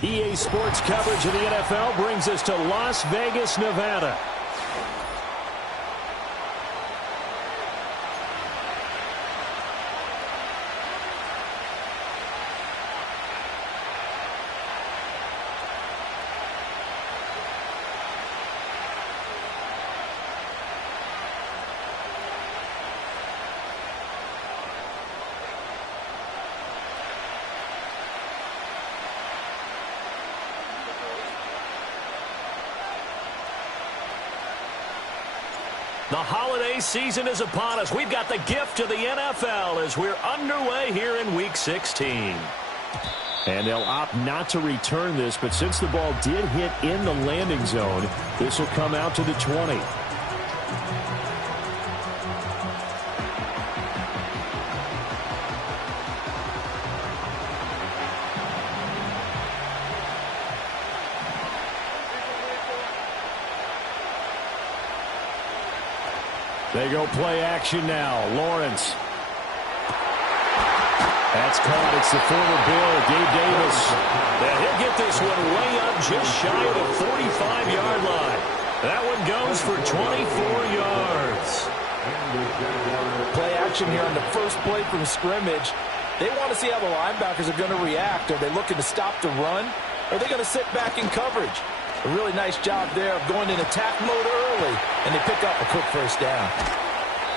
EA Sports coverage of the NFL brings us to Las Vegas, Nevada. The holiday season is upon us. We've got the gift of the NFL as we're underway here in Week 16. And they'll opt not to return this, but since the ball did hit in the landing zone, this will come out to the 20. They go play action now. Lawrence. That's caught. It's the former Bill, Gabe Davis. And he'll get this one way up just shy of the 45-yard line. That one goes for 24 yards. Play action here on the first play from scrimmage. They want to see how the linebackers are going to react. Are they looking to stop the run? Or are they going to sit back in coverage? A really nice job there of going in attack mode early, and they pick up a quick first down.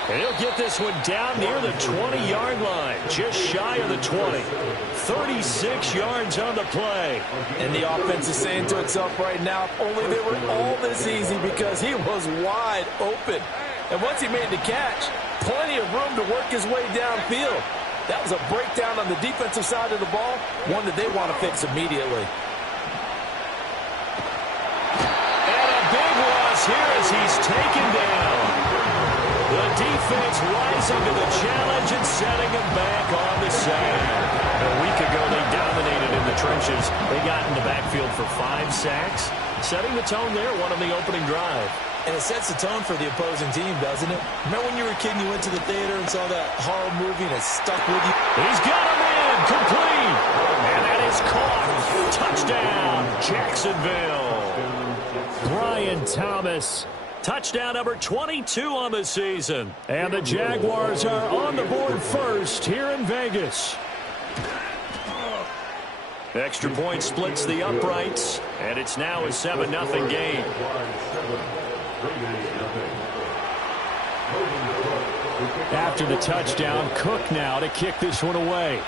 And he'll get this one down near the 20-yard line, just shy of the 20. 36 yards on the play. And the offense is saying to itself right now, if only they were all this easy, because he was wide open. And once he made the catch, plenty of room to work his way downfield. That was a breakdown on the defensive side of the ball, one that they want to fix immediately. Here as he's taken down. The defense rising to the challenge and setting him back on the sand. A week ago, they dominated in the trenches. They got in the backfield for 5 sacks, setting the tone there, one on the opening drive. And it sets the tone for the opposing team, doesn't it? Remember when you were a kid and you went to the theater and saw that horror movie and it stuck with you? He's got him in, complete. And that is caught. Touchdown, Jacksonville. Brian Thomas, touchdown number 22 on the season. And the Jaguars are on the board first here in Vegas. Extra point splits the uprights, and it's now a 7-0 game. After the touchdown, Cook now to kick this one away.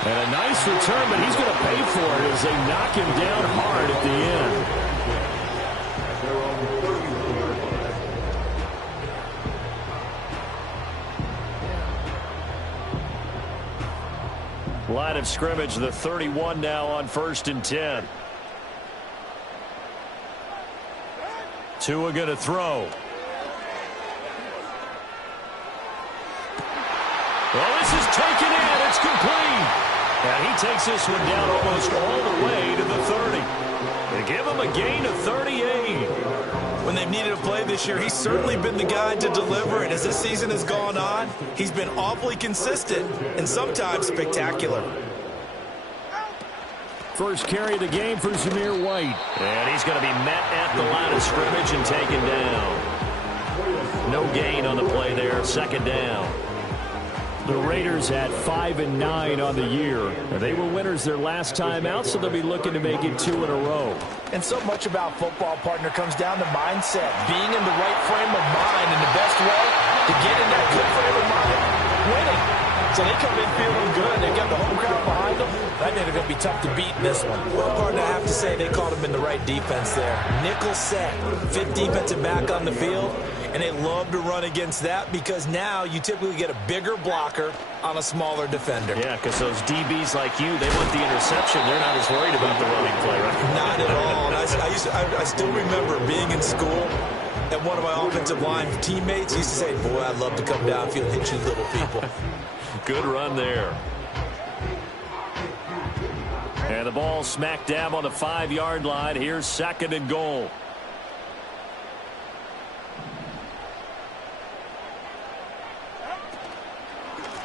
And a nice return, but he's going to pay for it as they knock him down hard at the end. Line of scrimmage, the 31 now on 1st and 10. Tua going to throw. Well, this is taken in. It's complete. And he takes this one down almost all the way to the 30. They give him a gain of 38. When they've needed a play this year, he's certainly been the guy to deliver it. As the season has gone on, he's been awfully consistent and sometimes spectacular. First carry of the game for Zamir White. And he's going to be met at the line of scrimmage and taken down. No gain on the play there, 2nd down. The Raiders at 5-9 on the year. They were winners their last time out, so they'll be looking to make it 2 in a row. And so much about football, partner, comes down to mindset. Being in the right frame of mind, and the best way to get in that good frame of mind, winning. So they come in feeling good. They got the home crowd behind them. I think they're going to be tough to beat in this one. Well, partner, I have to say they caught him in the right defense there. Nickel set, fifth defensive back on the field, and they love to run against that because now you typically get a bigger blocker on a smaller defender. Yeah, because those DBs like you, they want the interception. They're not as worried about the running play, right? Not at all. And I still remember being in school, and one of my offensive line teammates used to say, boy, I'd love to come downfield and hit you little people. Good run there. And the ball smack dab on the 5-yard line. Here's 2nd and goal.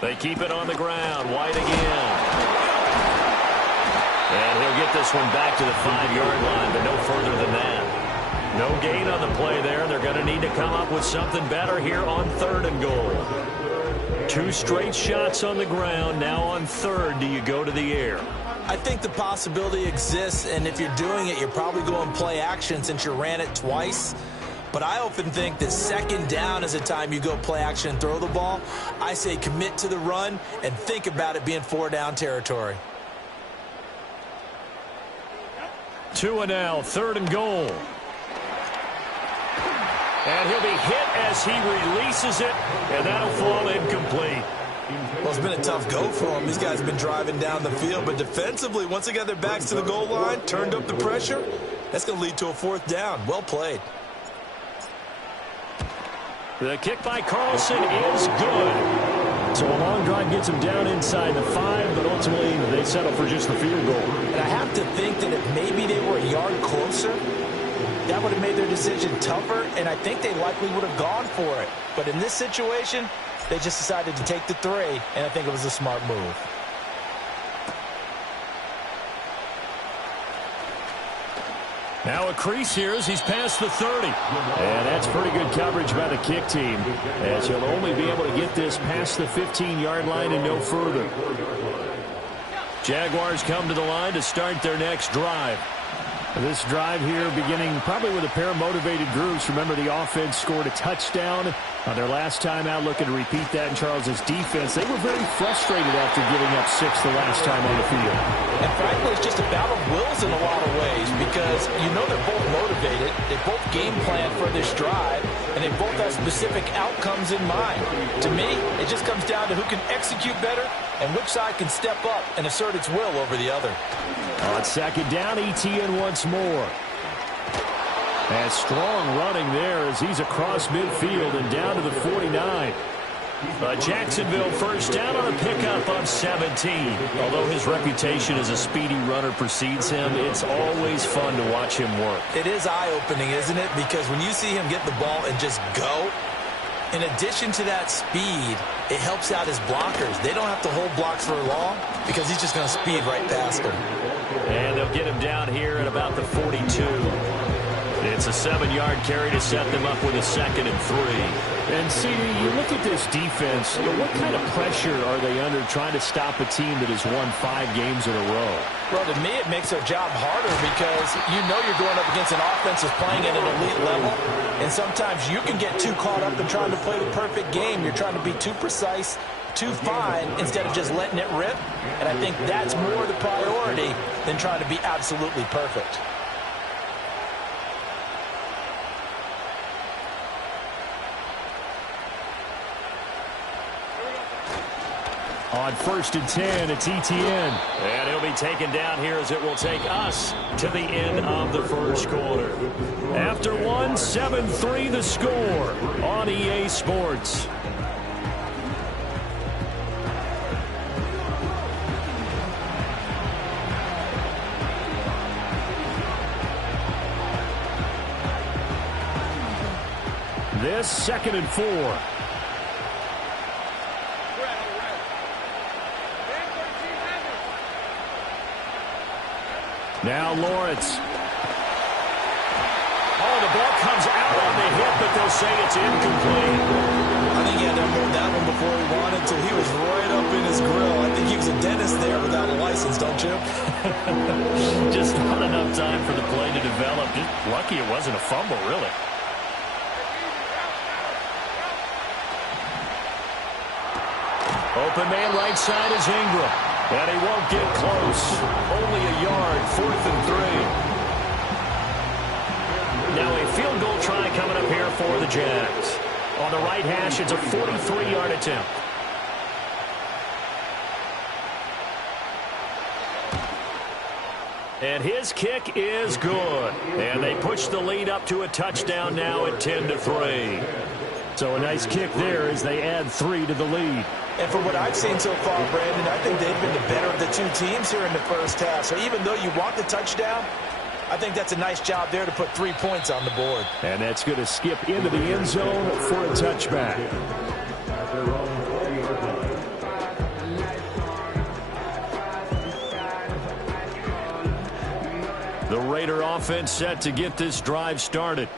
They keep it on the ground. White again. And he'll get this one back to the 5-yard line, but no further than that. No gain on the play there. They're going to need to come up with something better here on 3rd and goal. 2 straight shots on the ground. Now on 3rd, do you go to the air? I think the possibility exists, and if you're doing it, you're probably going play action since you ran it twice. But I often think that 2nd down is a time you go play action and throw the ball. I say commit to the run and think about it being 4-down territory. 2 and now, 3rd and goal. And he'll be hit as he releases it, and that'll fall incomplete. Well, it's been a tough go for them. These guys have been driving down the field, but defensively, once they got their backs to the goal line, turned up the pressure, that's going to lead to a 4th down. Well played. The kick by Carlson is good. So a long drive gets him down inside the 5, but ultimately they settle for just the field goal. And I have to think that if maybe they were a yard closer, that would have made their decision tougher, and I think they likely would have gone for it. But in this situation, they just decided to take the 3, and I think it was a smart move. Now a crease here as he's past the 30. And that's pretty good coverage by the kick team, as he'll only be able to get this past the 15-yard line and no further. Jaguars come to the line to start their next drive. This drive here beginning probably with a pair of motivated groups. Remember, the offense scored a touchdown on their last time out, looking to repeat that in Charles's defense. They were very frustrated after giving up 6 the last time on the field. And frankly, it's just a battle of wills in a lot of ways because you know they're both motivated. They both game plan for this drive, and they both have specific outcomes in mind. To me, it just comes down to who can execute better and which side can step up and assert its will over the other. On 2nd down, ETN once more. And strong running there as he's across midfield and down to the 49. Jacksonville first down on a pickup of 17. Although his reputation as a speedy runner precedes him, it's always fun to watch him work. It is eye-opening, isn't it? Because when you see him get the ball and just go, in addition to that speed, it helps out his blockers. They don't have to hold blocks for long because he's just going to speed right past them. And they'll get him down here at about the 42. It's a 7-yard carry to set them up with a 2nd and 3. And see, you look at this defense, what kind of pressure are they under trying to stop a team that has won 5 games in a row? Well, to me, it makes their job harder because you know you're going up against an offense that's playing at an elite level. And sometimes you can get too caught up in trying to play the perfect game. You're trying to be too precise, too fine, instead of just letting it rip. And I think that's more the priority than trying to be absolutely perfect. On 1st and 10, it's ETN. And he'll be taken down here as it will take us to the end of the first quarter. After one, 7-3 the score on EA Sports. This 2nd and 4. Now Lawrence. Oh, the ball comes out on the hit, but they'll say it's incomplete. I think he had to hold that one before he wanted to. He was right up in his grill. I think he was a dentist there with that light license, don't you? Just not enough time for the play to develop. Just lucky it wasn't a fumble, really. Open man right side is Ingram. And he won't get close. Only a yard, 4th and 3. Now a field goal try coming up here for the Jags. On the right hash, it's a 43-yard attempt. And his kick is good. And they push the lead up to a touchdown now at 10-3. So a nice kick there as they add 3 to the lead. And from what I've seen so far, Brandon, I think they've been the better of the two teams here in the first half. So even though you want the touchdown, I think that's a nice job there to put 3 points on the board. And that's going to skip into the end zone for a touchback. The Raider offense set to get this drive started.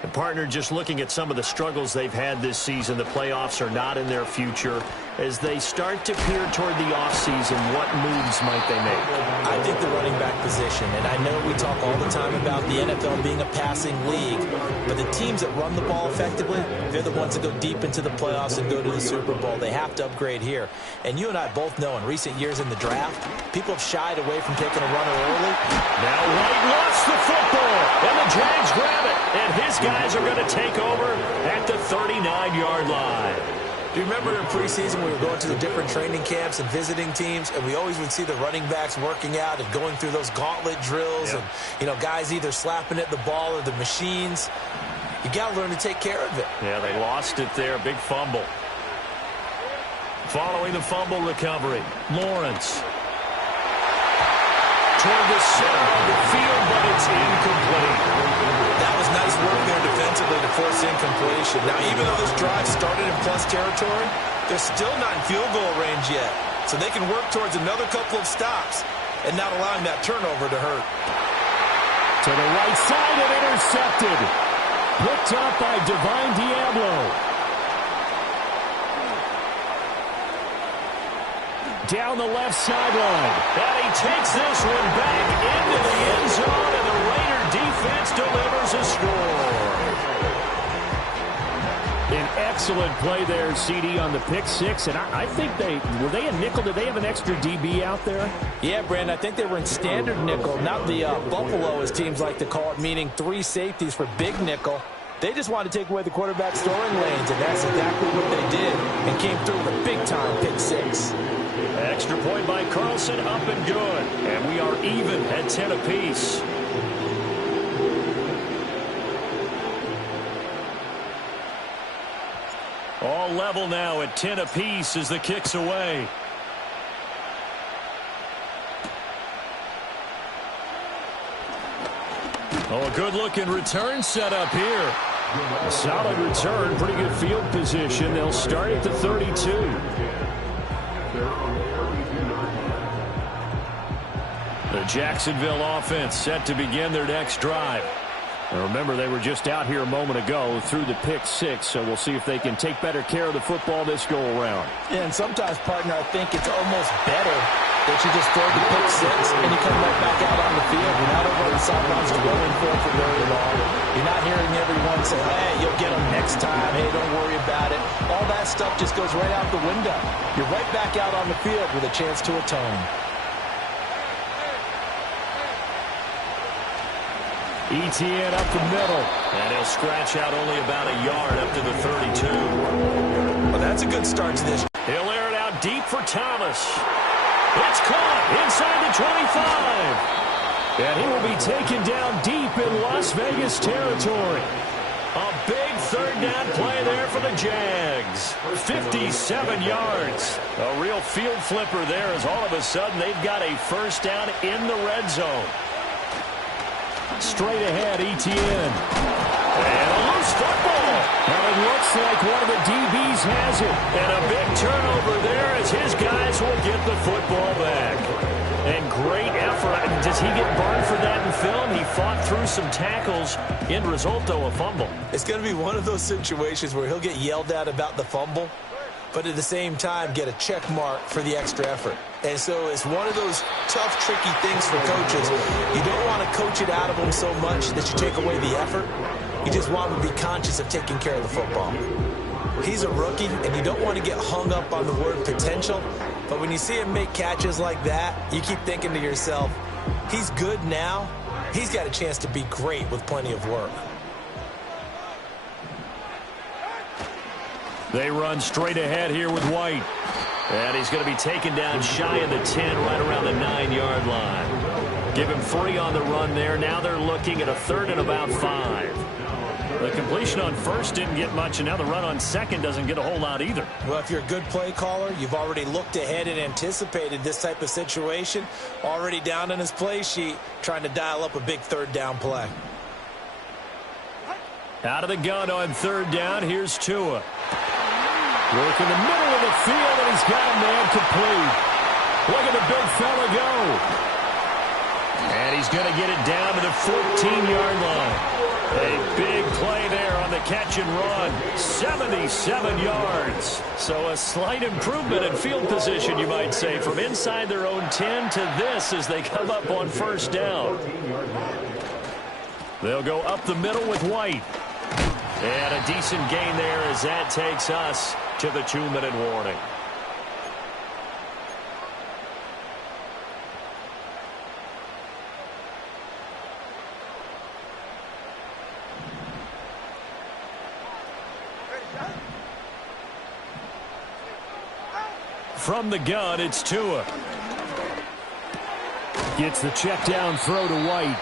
The partner, just looking at some of the struggles they've had this season, the playoffs are not in their future. As they start to peer toward the offseason, what moves might they make? I think the running back position, and I know we talk all the time about the NFL being a passing league, but the teams that run the ball effectively, they're the ones that go deep into the playoffs and go to the Super Bowl. They have to upgrade here. And you and I both know in recent years in the draft, people have shied away from taking a runner early. Now White lost the football, and the Jags grab it, and his guys are going to take over at the 39-yard line. Do you remember in preseason we were going to the different training camps and visiting teams, and we always would see the running backs working out and going through those gauntlet drills, and, you know, guys either slapping at the ball or the machines. You got to learn to take care of it. Yeah, they lost it there. Big fumble. Following the fumble recovery, Lawrence. Toward the center of the field, but it's incomplete. That was nice work there defensively to force incompletion. Now, even though this drive started in plus territory, they're still not in field goal range yet. So they can work towards another couple of stops and not allowing that turnover to hurt. To the right side and intercepted. Picked up by Divine Diablo. Down the left sideline. And he takes this one back into the end zone, and the Raider defense delivers a score. An excellent play there, CD, on the pick six. And I think were they a nickel? Did they have an extra DB out there? Yeah, Brandon, I think they were in standard nickel, not the Buffalo, as teams like to call it, meaning 3 safeties for big nickel. They just wanted to take away the quarterback's throwing lanes, and that's exactly what they did, and came through with a big-time pick six. Extra point by Carlson, up and good. And we are even at 10 apiece. All level now at 10 apiece as the kick's away. Oh, a good-looking return set up here. A solid return, pretty good field position. They'll start at the 32. The Jacksonville offense set to begin their next drive. And remember, they were just out here a moment ago through the pick six, so we'll see if they can take better care of the football this go-around. Yeah, and sometimes, partner, I think it's almost better that you just throw the pick six and you come right back out on the field. You're not over on the sidelines dwelling for very long. You're not hearing everyone say, hey, you'll get them next time. Hey, don't worry about it. All that stuff just goes right out the window. You're right back out on the field with a chance to atone. Etienne up the middle. And he'll scratch out only about a yard up to the 32. Well, that's a good start to this. He'll air it out deep for Thomas. It's caught inside the 25. And he will be taken down deep in Las Vegas territory. A big third down play there for the Jags. 57 yards. A real field flipper there as all of a sudden they've got a first down in the red zone. Straight ahead, Etienne. And a loose football. And it looks like one of the DBs has it. And a big turnover there as his guys will get the football back. And great effort. Does he get burned for that in film? He fought through some tackles. End result, though, a fumble. It's going to be one of those situations where he'll get yelled at about the fumble. but at the same time get a check mark for the extra effort. And so it's one of those tough, tricky things for coaches. You don't want to coach it out of them so much that you take away the effort. You just want them to be conscious of taking care of the football. He's a rookie, and you don't want to get hung up on the word potential, but when you see him make catches like that, you keep thinking to yourself, he's good now. He's got a chance to be great with plenty of work. They run straight ahead here with White. And he's going to be taken down shy of the 10, right around the 9-yard line. Give him 3 on the run there. Now they're looking at a 3rd and about 5. The completion on first didn't get much, and now the run on second doesn't get a whole lot either. Well, if you're a good play caller, you've already looked ahead and anticipated this type of situation. Already down on his play sheet, trying to dial up a big 3rd down play. Out of the gun on 3rd down, here's Tua. Work in the middle of the field, and he's got a man complete. Look at the big fella go. And he's going to get it down to the 14-yard line. A big play there on the catch and run. 77 yards. So a slight improvement in field position, you might say, from inside their own 10 to this as they come up on 1st down. They'll go up the middle with White. And a decent gain there as that takes us to the 2-minute warning. From the gun, it's Tua. Gets the check down throw to White.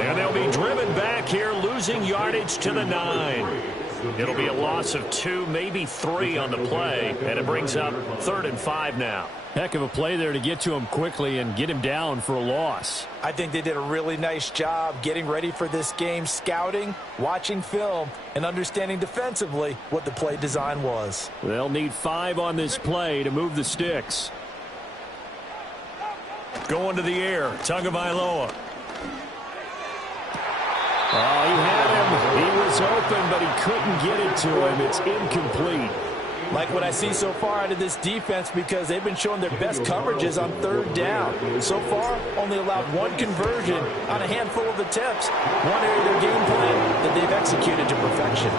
And they'll be driven back here, losing yardage to the 9. It'll be a loss of 2, maybe 3 on the play, and it brings up 3rd and 5 now. Heck of a play there to get to him quickly and get him down for a loss. I think they did a really nice job getting ready for this game, scouting, watching film, and understanding defensively what the play design was. They'll need 5 on this play to move the sticks. Going to the air, Tagovailoa. Oh, he had him. He was open, but he couldn't get it to him. It's incomplete. Like what I see so far out of this defense, because they've been showing their best coverages on 3rd down. So far, only allowed 1 conversion on a handful of attempts. One area of their game plan that they've executed to perfection.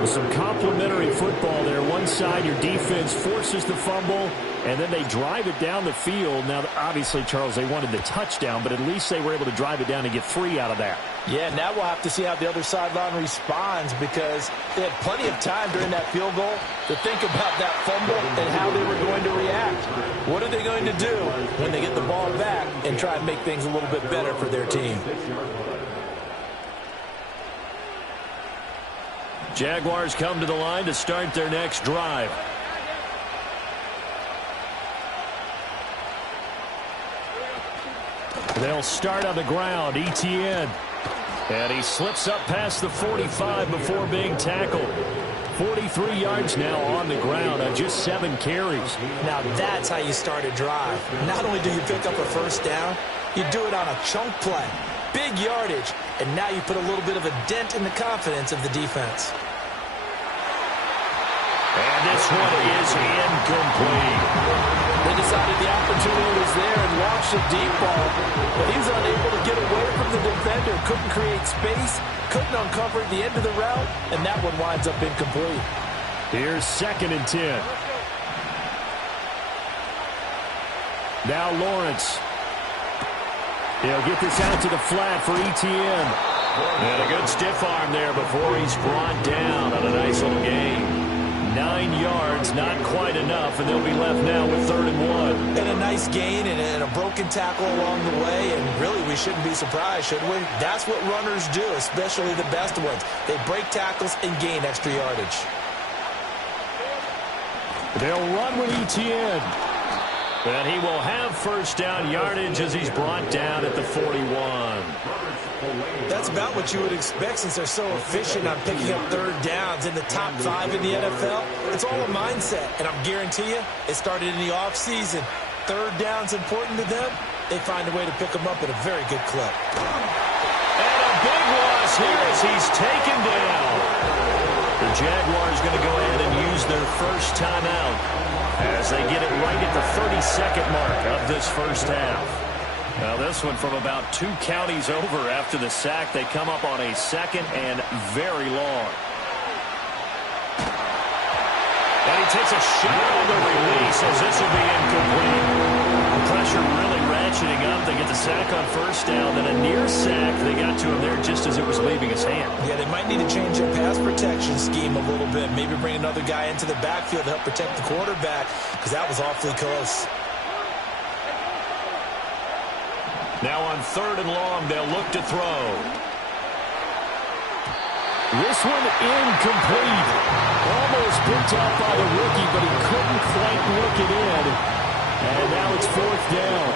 With some complimentary football there. One side, your defense forces the fumble, and then they drive it down the field. Now, obviously, Charles, they wanted the touchdown, but at least they were able to drive it down and get free out of that. Yeah, now we'll have to see how the other sideline responds, because they had plenty of time during that field goal to think about that fumble and how they were going to react. What are they going to do when they get the ball back and try and make things a little bit better for their team? Jaguars come to the line to start their next drive. They'll start on the ground. Etienne. And he slips up past the 45 before being tackled. 43 yards now on the ground on just 7 carries. Now that's how you start a drive. Not only do you pick up a 1st down, you do it on a chunk play. Big yardage. And now you put a little bit of a dent in the confidence of the defense. And this one is incomplete. They decided the opportunity was there and launched a deep ball, but he was unable to get away from the defender, couldn't create space, couldn't uncover the end of the route, and that one winds up incomplete. Here's 2nd and 10. Now Lawrence. He'll get this out to the flat for Etienne. And a good stiff arm there before he's brought down on a nice little gain. 9 yards, not quite enough, and they'll be left now with 3rd and 1. And a nice gain and a broken tackle along the way, and really we shouldn't be surprised, should we? That's what runners do, especially the best ones. They break tackles and gain extra yardage. They'll run with Etienne. And he will have 1st down yardage as he's brought down at the 41. That's about what you would expect since they're so efficient on picking up 3rd downs in the top 5 in the NFL. It's all a mindset, and I'm guarantee you it started in the offseason. 3rd down's important to them. They find a way to pick them up at a very good clip. And a big loss here as he's taken down. The Jaguars going to go ahead and use their first timeout as they get it right at the 30-second mark of this first half. Now this one from about 2 counties over after the sack. They come up on a second and very long. And he takes a shot on the release as this will be incomplete. Pressure really ratcheting up. They get the sack on first down. Then a near sack. They got to him there just as it was leaving his hand. Yeah, they might need to change their pass protection scheme a little bit. Maybe bring another guy into the backfield to help protect the quarterback because that was awfully close. Now on 3rd and long, they'll look to throw. This one incomplete. Almost picked off by the rookie, but he couldn't quite work it in. And now it's 4th down.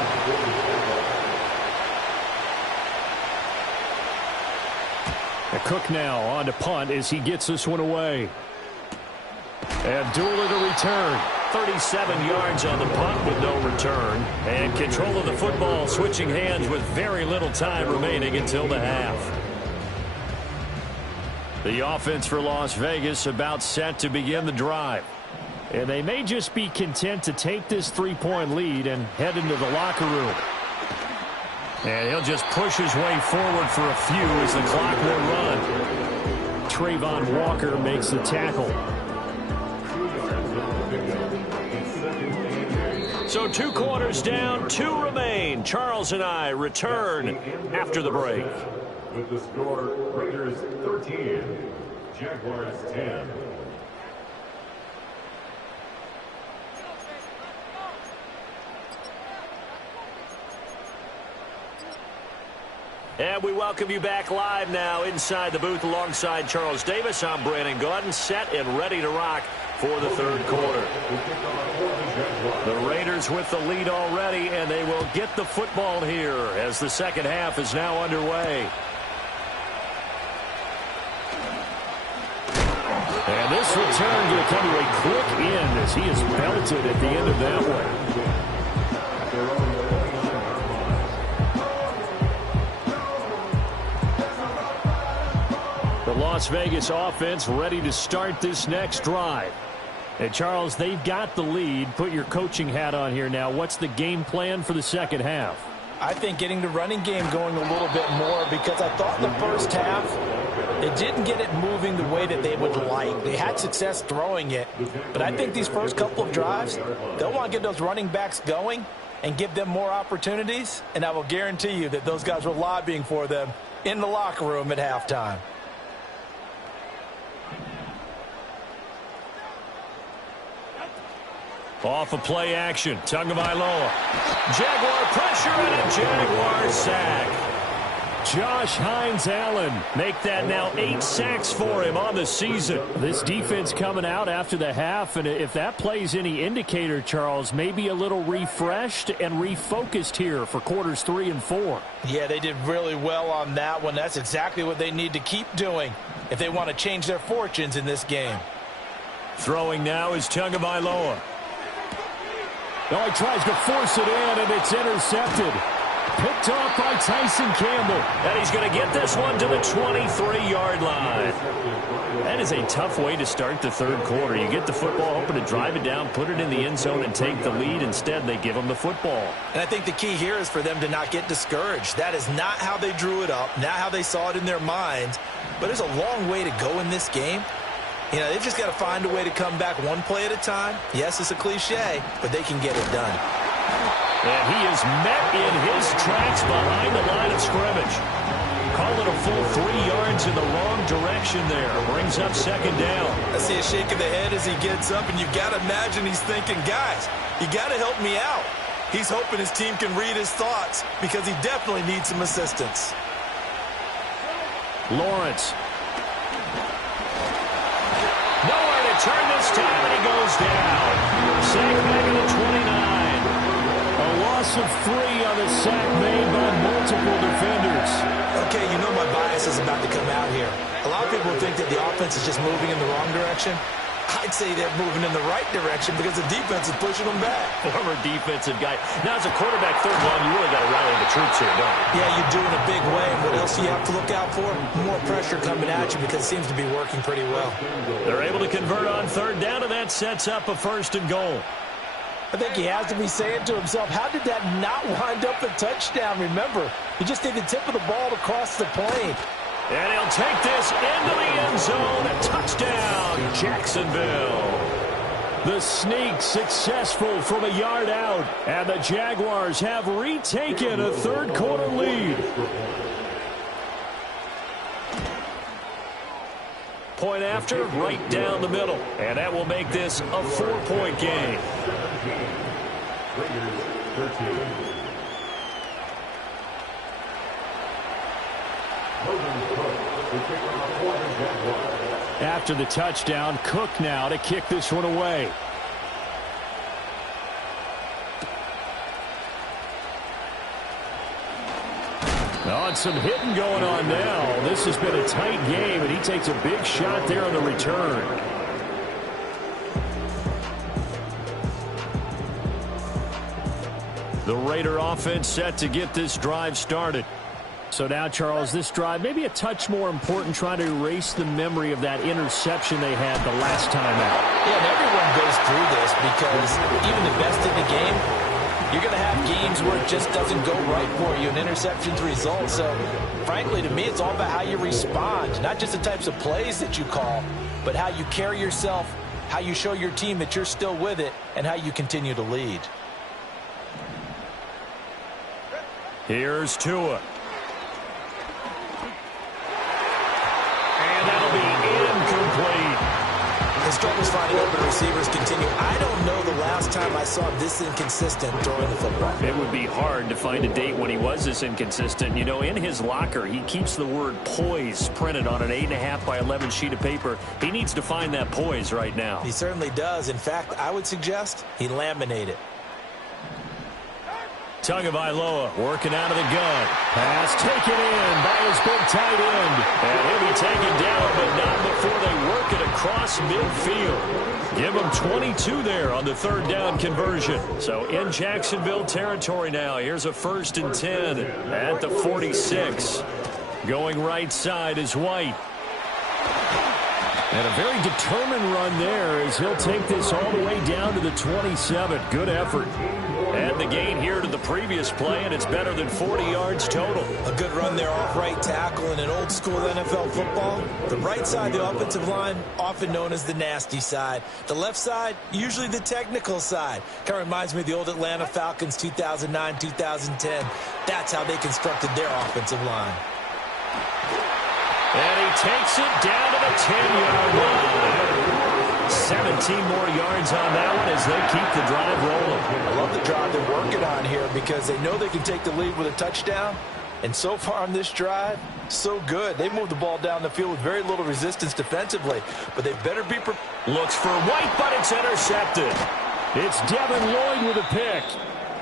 Cook now on to punt as he gets this one away. Abdullah to return. 37 yards on the punt with no return. And control of the football switching hands with very little time remaining until the half. The offense for Las Vegas about set to begin the drive. And they may just be content to take this 3-point lead and head into the locker room. And he'll just push his way forward for a few as the clock will run. Trayvon Walker makes the tackle. So 2 quarters down, 2 remain. Charles and I return after the break. With the score, Raiders 13, Jaguars 10. And we welcome you back live now inside the booth alongside Charles Davis. I'm Brandon Gaudin, set and ready to rock for the 3rd quarter. The Raiders with the lead already, and they will get the football here as the second half is now underway. And this return going to come to a quick end as he is belted at the end of that one. The Las Vegas offense ready to start this next drive. And Charles, they've got the lead. Put your coaching hat on here now. What's the game plan for the second half? I think getting the running game going a little bit more because I thought in the first half they didn't get it moving the way that they would like. They had success throwing it, but I think these first couple of drives, they'll want to get those running backs going and give them more opportunities, and I will guarantee you that those guys were lobbying for them in the locker room at halftime. Off of play action, Tagovailoa. Jaguar pressure and a Jaguar sack. Josh Hines-Allen make that now 8 sacks for him on the season. This defense coming out after the half, and if that plays any indicator, Charles, maybe a little refreshed and refocused here for quarters 3 and 4. Yeah, they did really well on that one. That's exactly what they need to keep doing if they want to change their fortunes in this game. Throwing now is Tagovailoa. Oh, he tries to force it in, and it's intercepted. Picked off by Tyson Campbell. And he's going to get this one to the 23-yard line. That is a tough way to start the 3rd quarter. You get the football, hoping to drive it down, put it in the end zone, and take the lead. Instead, they give them the football. And I think the key here is for them to not get discouraged. That is not how they drew it up, not how they saw it in their minds. But there's a long way to go in this game. You know, they've just got to find a way to come back one play at a time. Yes, it's a cliche, but they can get it done. And he is met in his tracks behind the line of scrimmage. Call it a full 3 yards in the wrong direction there. Brings up 2nd down. I see a shake of the head as he gets up, and you've got to imagine he's thinking, guys, you got to help me out. He's hoping his team can read his thoughts because he definitely needs some assistance. Lawrence. Nowhere to turn this time, and he goes down. Sack back at the 29. A loss of 3 on the sack made by multiple defenders. Okay, you know my bias is about to come out here. A lot of people think that the offense is just moving in the wrong direction. I'd say they're moving in the right direction because the defense is pushing them back. Former defensive guy. Now, as a quarterback, third and long, you really got to rally the troops here, don't you? Yeah, you do in a big way. And what else do you have to look out for? More pressure coming at you because it seems to be working pretty well. They're able to convert on third down, and that sets up a 1st and goal. I think he has to be saying to himself, how did that not wind up a touchdown? Remember, he just did the tip of the ball to cross the plane. And he'll take this into the end zone. A touchdown, Jacksonville. The sneak successful from a yard out. And the Jaguars have retaken a third-quarter lead. Point after, right down the middle. And that will make this a 4-point game. Raiders 13. After the touchdown, Cook now to kick this one away. Oh, and some hitting going on now. This has been a tight game, and he takes a big shot there on the return. The Raider offense set to get this drive started. So now, Charles, this drive maybe a touch more important, trying to erase the memory of that interception they had the last time out. Yeah, and everyone goes through this because even the best in the game, you're going to have games where it just doesn't go right for you, and interceptions result. So, frankly, to me, it's all about how you respond, not just the types of plays that you call, but how you carry yourself, how you show your team that you're still with it, and how you continue to lead. Here's Tua. And that'll be incomplete. The struggles finding open receivers continue. I don't know the last time I saw him this inconsistent throwing the football. It would be hard to find a date when he was this inconsistent. You know, in his locker, he keeps the word poise printed on an 8.5 by 11 sheet of paper. He needs to find that poise right now. He certainly does. In fact, I would suggest he laminate it. Tagovailoa working out of the gun. Pass taken in by his big tight end. And he'll be taken down, but not before they work it across midfield. Give him 22 there on the third down conversion. So in Jacksonville territory now. Here's a 1st and 10 at the 46. Going right side is White. And a very determined run there as he'll take this all the way down to the 27. Good effort. And the gain here to the previous play, and it's better than 40 yards total. A good run there off right tackle in an old-school NFL football. The right side, the offensive line, often known as the nasty side. The left side, usually the technical side. Kind of reminds me of the old Atlanta Falcons 2009-2010. That's how they constructed their offensive line. And he takes it down to the 10-yard line. 17 more yards on that one as they keep the drive rolling. I love the drive they're working on here because they know they can take the lead with a touchdown. And so far on this drive, so good. They moved the ball down the field with very little resistance defensively. But they better be prepared. Looks for White, but it's intercepted. It's Devin Lloyd with a pick.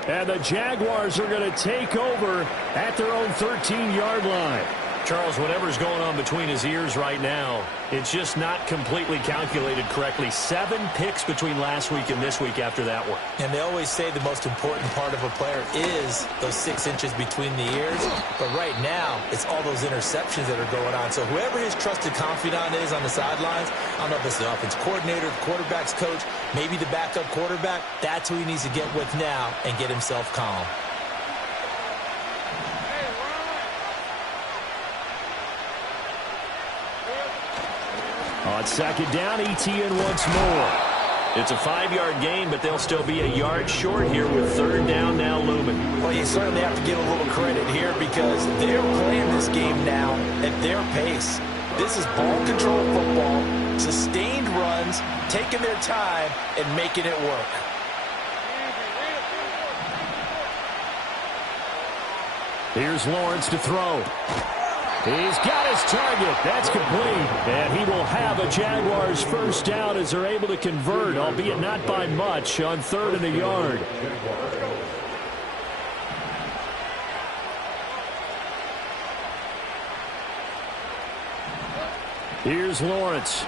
And the Jaguars are going to take over at their own 13-yard line. Charles, whatever's going on between his ears right now, it's just not completely calculated correctly. 7 picks between last week and this week after that one. And they always say the most important part of a player is those 6 inches between the ears. But right now, it's all those interceptions that are going on. So whoever his trusted confidant is on the sidelines, I don't know if it's the offense coordinator, the quarterback's coach, maybe the backup quarterback, that's who he needs to get with now and get himself calm. On second down, ETN once more. It's a 5-yard gain, but they'll still be a yard short here with third down now looming. Well, you certainly have to give a little credit here because they're playing this game now at their pace. This is ball control football, sustained runs, taking their time, and making it work. Here's Lawrence to throw. He's got his target. That's complete. And he will have a Jaguars first down as they're able to convert, albeit not by much, on 3rd and a yard. Here's Lawrence.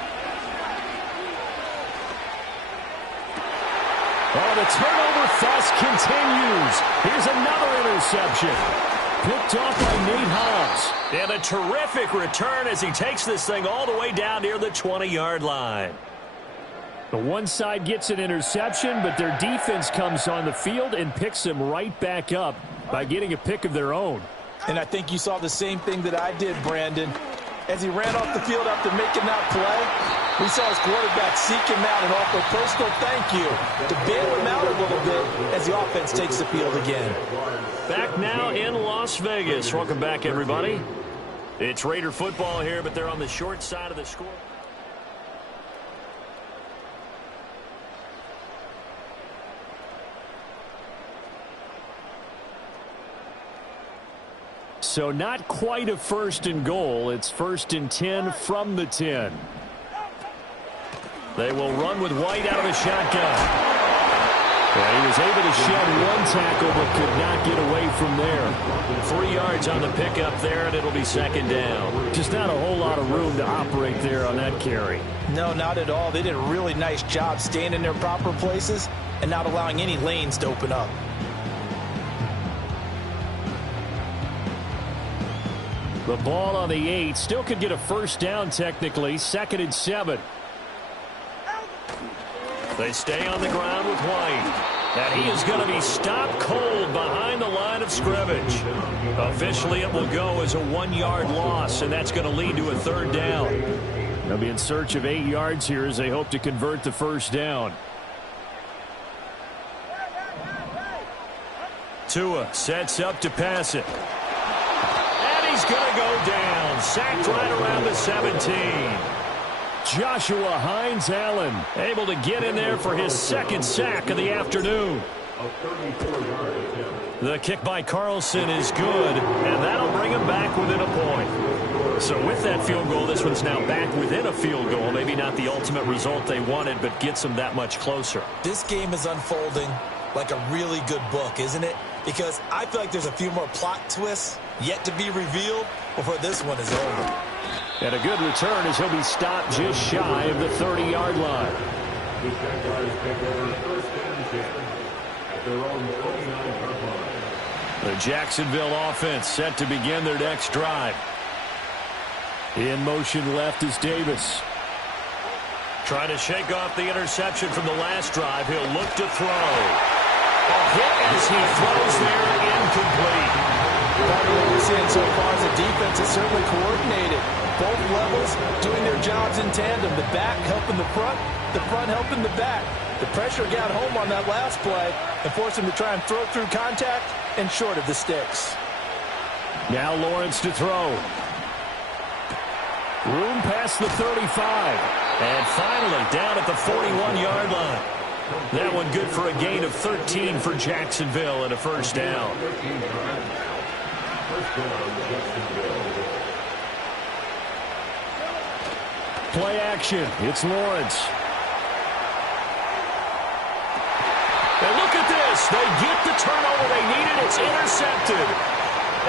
Oh, the turnover fest continues. Here's another interception. Picked off by Nate Hobbs. And a terrific return as he takes this thing all the way down near the 20-yard line. The one side gets an interception, but their defense comes on the field and picks him right back up by getting a pick of their own. And I think you saw the same thing that I did, Brandon. As he ran off the field after making that play, we saw his quarterback seek him out and offer a personal thank you to bail him out a little bit as the offense takes the field again. Back now in Las Vegas. Welcome back, everybody. It's Raider football here, but they're on the short side of the score. So not quite a first and goal. It's 1st and 10 from the 10. They will run with White out of a shotgun. Well, he was able to shed one tackle but could not get away from there. 3 yards on the pickup there, and it'll be 2nd down. Just not a whole lot of room to operate there on that carry. No, not at all. They did a really nice job staying in their proper places and not allowing any lanes to open up. The ball on the 8. Still could get a first down technically. 2nd and 7. They stay on the ground with White. And he is going to be stopped cold behind the line of scrimmage. Officially, it will go as a 1-yard loss, and that's going to lead to a 3rd down. They'll be in search of 8 yards here as they hope to convert the first down. Tua sets up to pass it. He's going to go down. Sacked right around the 17. Joshua Hines-Allen able to get in there for his 2nd sack of the afternoon. The kick by Carlson is good, and that'll bring him back within a point. So with that field goal, this one's now back within a field goal. Maybe not the ultimate result they wanted, but gets them that much closer. This game is unfolding like a really good book, isn't it? Because I feel like there's a few more plot twists yet to be revealed before this one is over. And a good return as he'll be stopped just shy of the 30-yard line. The Jacksonville offense set to begin their next drive. In motion left is Davis. Trying to shake off the interception from the last drive. He'll look to throw. A hit as he throws there, incomplete. What we're seeing so far is the defense is certainly coordinated. Both levels doing their jobs in tandem. The back helping the front helping the back. The pressure got home on that last play and forced him to try and throw through contact and short of the sticks. Now Lawrence to throw. Room past the 35. And finally down at the 41-yard line. That one good for a gain of 13 for Jacksonville and a first down. Play action. It's Lawrence. And look at this. They get the turnover they needed. It's intercepted.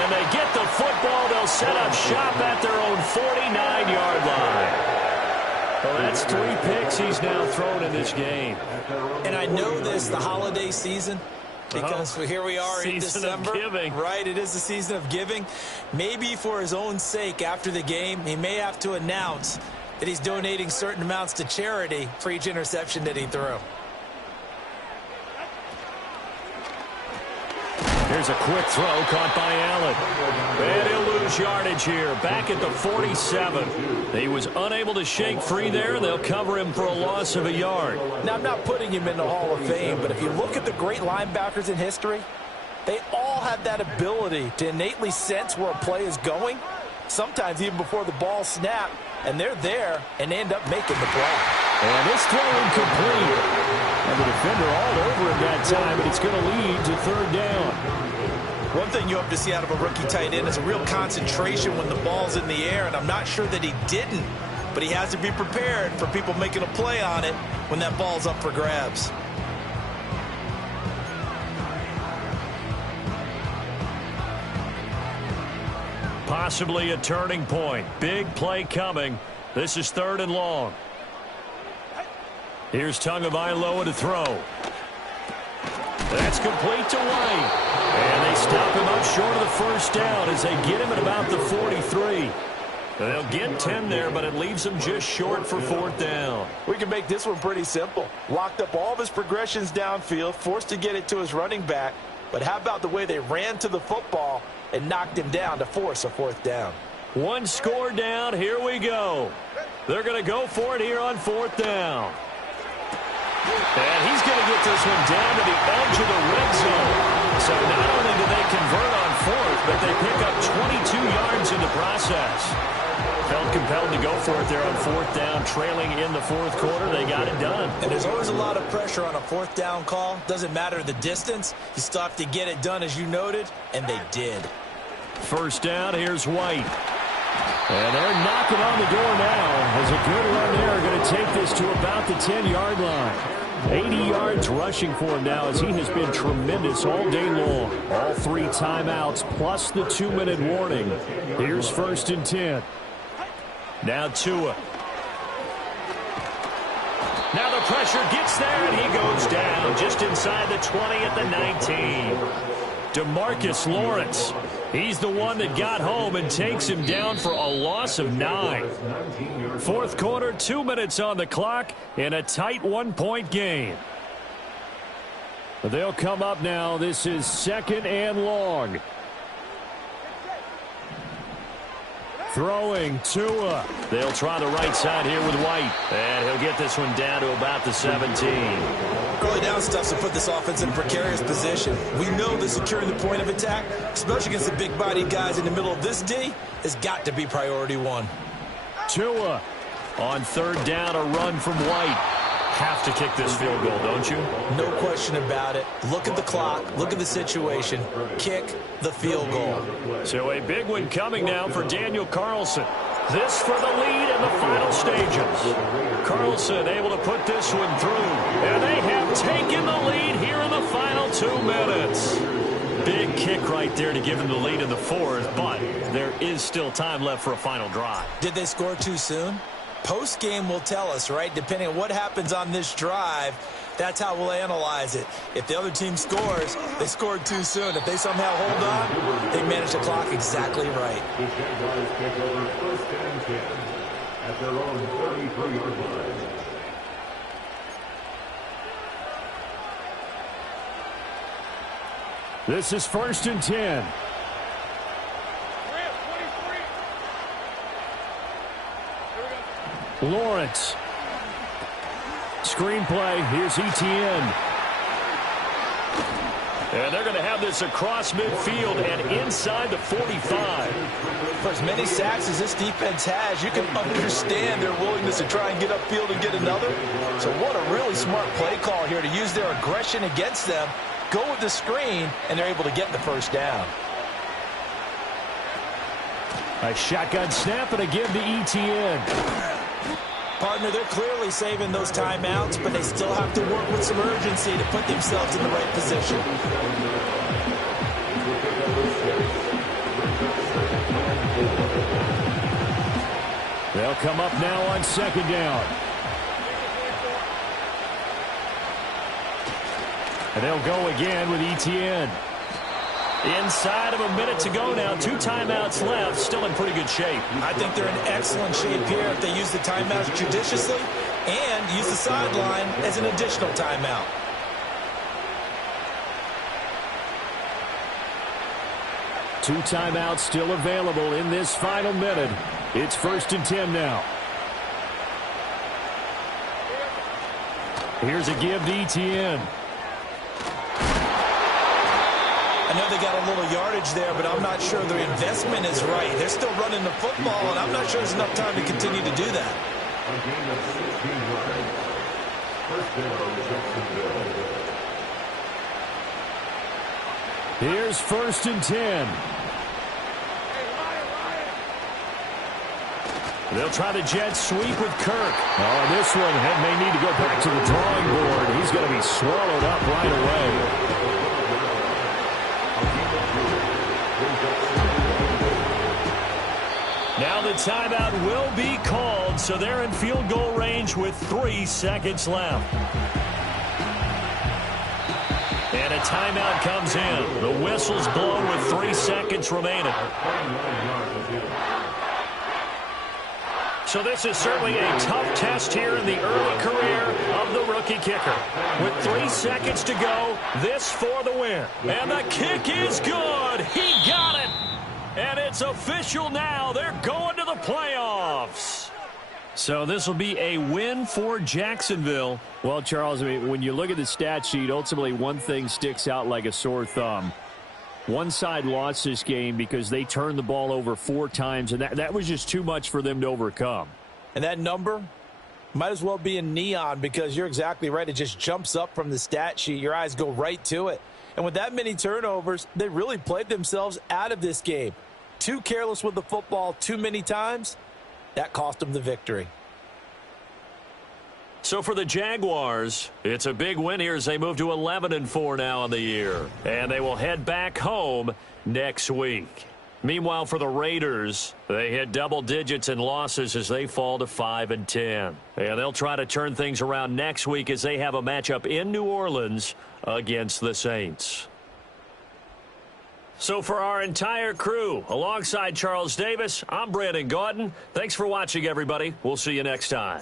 And they get the football. They'll set up shop at their own 49-yard line. Well, that's 3 picks he's now thrown in this game. And I know this, the holiday season, because here we are in December. Right, it is the season of giving. Maybe for his own sake after the game, he may have to announce that he's donating certain amounts to charity for each interception that he threw. Here's a quick throw caught by Allen. And he'll lose yardage here. Back at the 47. He was unable to shake free there. They'll cover him for a loss of a yard. Now, I'm not putting him in the Hall of Fame, but if you look at the great linebackers in history, they all have that ability to innately sense where a play is going, sometimes even before the ball snaps, and they're there and end up making the play. And this throw incomplete. And the defender all over him that time, but it's going to lead to 3rd down. One thing you hope to see out of a rookie tight end is a real concentration when the ball's in the air, and I'm not sure that he didn't, but he has to be prepared for people making a play on it when that ball's up for grabs. Possibly a turning point. Big play coming. This is 3rd and long. Here's Tagovailoa to throw. That's complete to White. And they stop him up short of the first down as they get him at about the 43. They'll get 10 there, but it leaves them just short for fourth down. We can make this one pretty simple. Locked up all of his progressions downfield, forced to get it to his running back. But how about the way they ran to the football and knocked him down to force a fourth down? One score down. Here we go. They're going to go for it here on fourth down. And he's going to get this one down to the edge of the red zone. So not only do they convert on fourth, but they pick up 22 yards in the process. Felt compelled to go for it there on fourth down, trailing in the fourth quarter. They got it done. And there's always a lot of pressure on a fourth down call. Doesn't matter the distance. You still have to get it done, as you noted, and they did. First down, here's White. And they're knocking on the door now. As a good run there, going to take this to about the 10-yard line. 80 yards rushing for him now as he has been tremendous all day long. All 3 timeouts plus the 2-minute warning. Here's first and 10. Now Tua. Now the pressure gets there, and he goes down just inside the 20 at the 19. DeMarcus Lawrence. He's the one that got home and takes him down for a loss of 9. Fourth quarter, 2 minutes on the clock in a tight 1-point game. They'll come up now. This is second and long. Throwing Tua. They'll try the right side here with White. And he'll get this one down to about the 17. Early down stuff to put this offense in a precarious position. We know that securing the point of attack, especially against the big-bodied guys in the middle of this D, has got to be priority one. Tua on third down, a run from White. Have to kick this field goal, don't you? No question about it. Look at the clock. Look at the situation. Kick the field goal. So a big one coming now for Daniel Carlson. This for the lead in the final stages. Carlson able to put this one through. And they have taken the lead here in the final 2 minutes. Big kick right there to give them the lead in the fourth, but there is still time left for a final drive. Did they score too soon? Post-game will tell us, right? Depending on what happens on this drive, that's how we'll analyze it. If the other team scores, they scored too soon. If they somehow hold on, they manage the clock exactly right. The Jaguars take over first and 10 at their own 33-yard line. This is first and 10. Lawrence. Screenplay. Here's Etienne. And they're going to have this across midfield and inside the 45. For as many sacks as this defense has, you can understand their willingness to try and get upfield and get another. So what a really smart play call here to use their aggression against them. Go with the screen, and they're able to get the first down. A shotgun snap and a give to Etienne. Partner, they're clearly saving those timeouts, but they still have to work with some urgency to put themselves in the right position. They'll come up now on second down. And they'll go again with Etienne. Inside of a minute to go now. 2 timeouts left. Still in pretty good shape. I think they're in excellent shape here if they use the timeouts judiciously and use the sideline as an additional timeout. Two timeouts still available in this final minute. It's first and 10 now. Here's a give to Etienne. I know they got a little yardage there, but I'm not sure their investment is right. They're still running the football, and I'm not sure there's enough time to continue to do that. A gain of 16 yards. First down, Jacksonville. Here's first and 10. They'll try the jet sweep with Kirk. Oh, this one may need to go back to the drawing board. He's going to be swallowed up right away. Now the timeout will be called, so they're in field goal range with 3 seconds left. And a timeout comes in. The whistle's blown with 3 seconds remaining. So this is certainly a tough test here in the early career of the rookie kicker. With 3 seconds to go, this for the win. And the kick is good. He got it. And it's official now. They're going to the playoffs. So this will be a win for Jacksonville. Well, Charles, I mean, when you look at the stat sheet, ultimately one thing sticks out like a sore thumb. One side lost this game because they turned the ball over 4 times, and that was just too much for them to overcome. And that number might as well be in neon because you're exactly right. It just jumps up from the stat sheet. Your eyes go right to it. And with that many turnovers, they really played themselves out of this game. Too careless with the football too many times. That cost them the victory. So for the Jaguars, it's a big win here as they move to 11-4 now on the year. And they will head back home next week. Meanwhile, for the Raiders, they hit double digits in losses as they fall to 5-10. And they'll try to turn things around next week as they have a matchup in New Orleans against the Saints. So for our entire crew, alongside Charles Davis, I'm Brandon Gaudin. Thanks for watching, everybody. We'll see you next time.